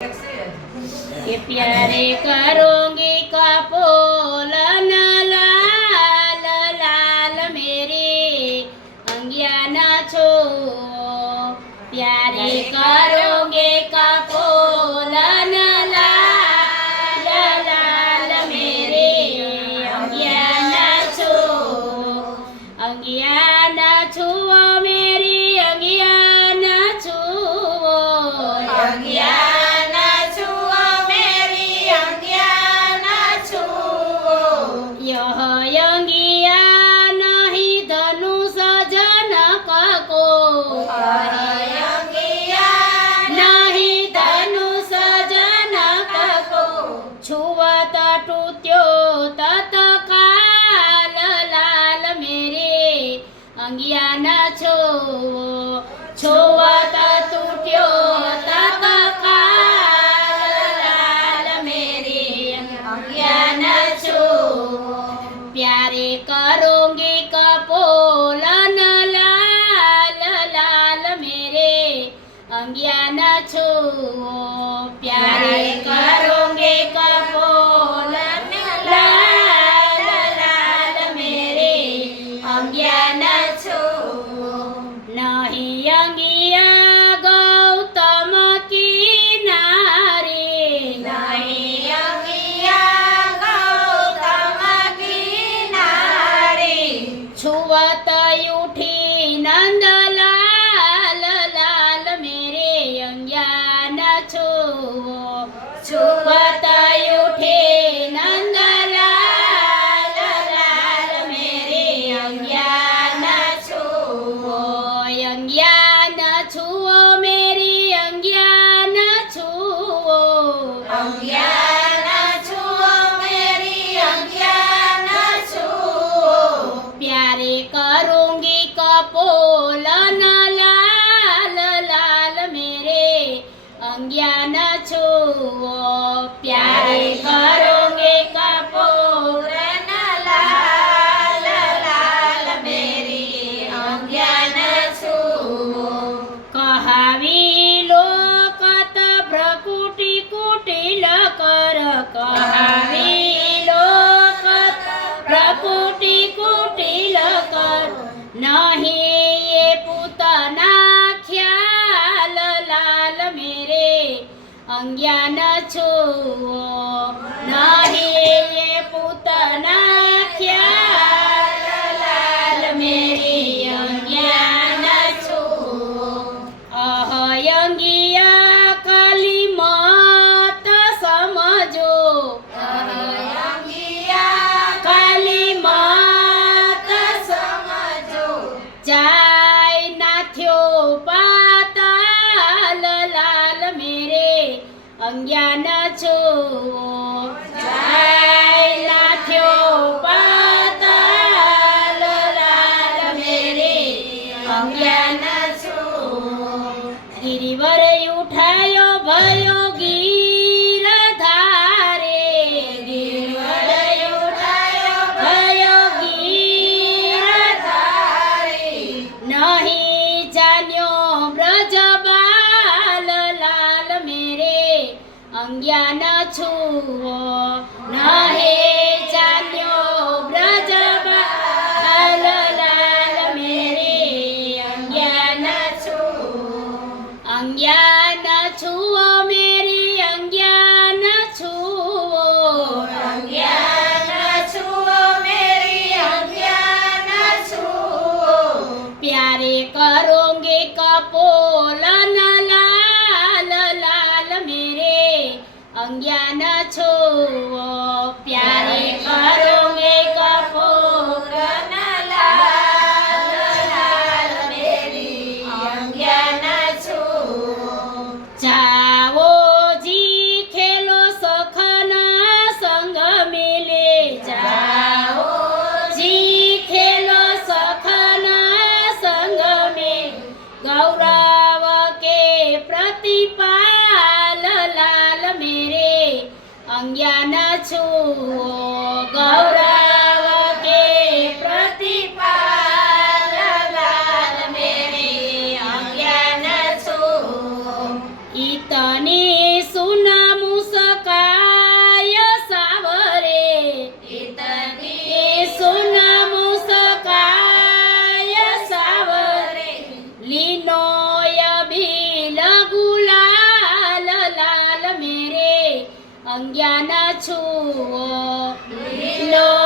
कि प्यारे करूंगी कपोल लाल लाल मेरे अंगिया न छो प्यारे करूंगी कपोल लाल लाल मेरे अंगिया न छो अंगिया न छुओ मेरी अंगिया न छुओ अंगिया अंगिया न छो छोवता टूट्यो लाल मेरे अंगिया न छो प्यारे करूंगी कपोल लाल लाल मेरे अंगिया न छो प्यारे करूंगी कपोल लाल लाल मेरे अंगिया न नहीं अंगिया गौतम किनारे नहीं अंगिया गौतम किनारे छुवत उठी नंदलाल लाल मेरे अंगिया न छो छुवत उठे नंदलाल लाल मेरे अंगिया न छो अंगिया न छुओ मेरी अंगिया न छुओ अंगिया न छुओ मेरी अंगिया न छुओ प्यारे करूंगी कपोल लाल लाल मेरे अंगिया न छुओ प्यारे करूंगी कपोल लाल लाल मेरी अंगिया न कहावी लोकत भ्रकुटी कुटिल कर कहावी लोकत भ्रकुटी कुटिल कर नहीं ये पूतना ख्याल लाल मेरे अंगिया न छुओ नहीं ये पूतना ख्याल लाल मेरी अंगिया न अंगिया काली मात समझो अंगिया काली मात समझो जाय नाथ्यो पाताल लाल मेरे अंगिया न छो जाय नाथ्यो पाताल लाल मेरे अंगिया न गिरिवर उठायो भयो गिरधारे गिरिवर उठायो भयो गिरधारे नहीं जान्यो ब्रजबाल लाल मेरे अंगिया न छुओ नहीं जान्यो ब्रजबाल लाल मेरे अंगिया न अंगिया न छुओ मेरी अंगिया न छुओ अंगिया न छुओ मेरी अंगिया न छुओ प्यारे करूंगी कपोल लाल लाल मेरे अंगिया न छुओ प्यारे करूंगी कपोल लाल लाल मेरी अंगिया न जाओ जी खेलो सखना संग मिले जाओ जी खेलो सखना संग में गौरव के प्रतिपाल लाल मेरे अंगिया न छुओ गौरव के प्रतिपाल लाल मेरे अंगिया न छुओ इतनी सुन અંજ્ઞાન છુઓ લીલો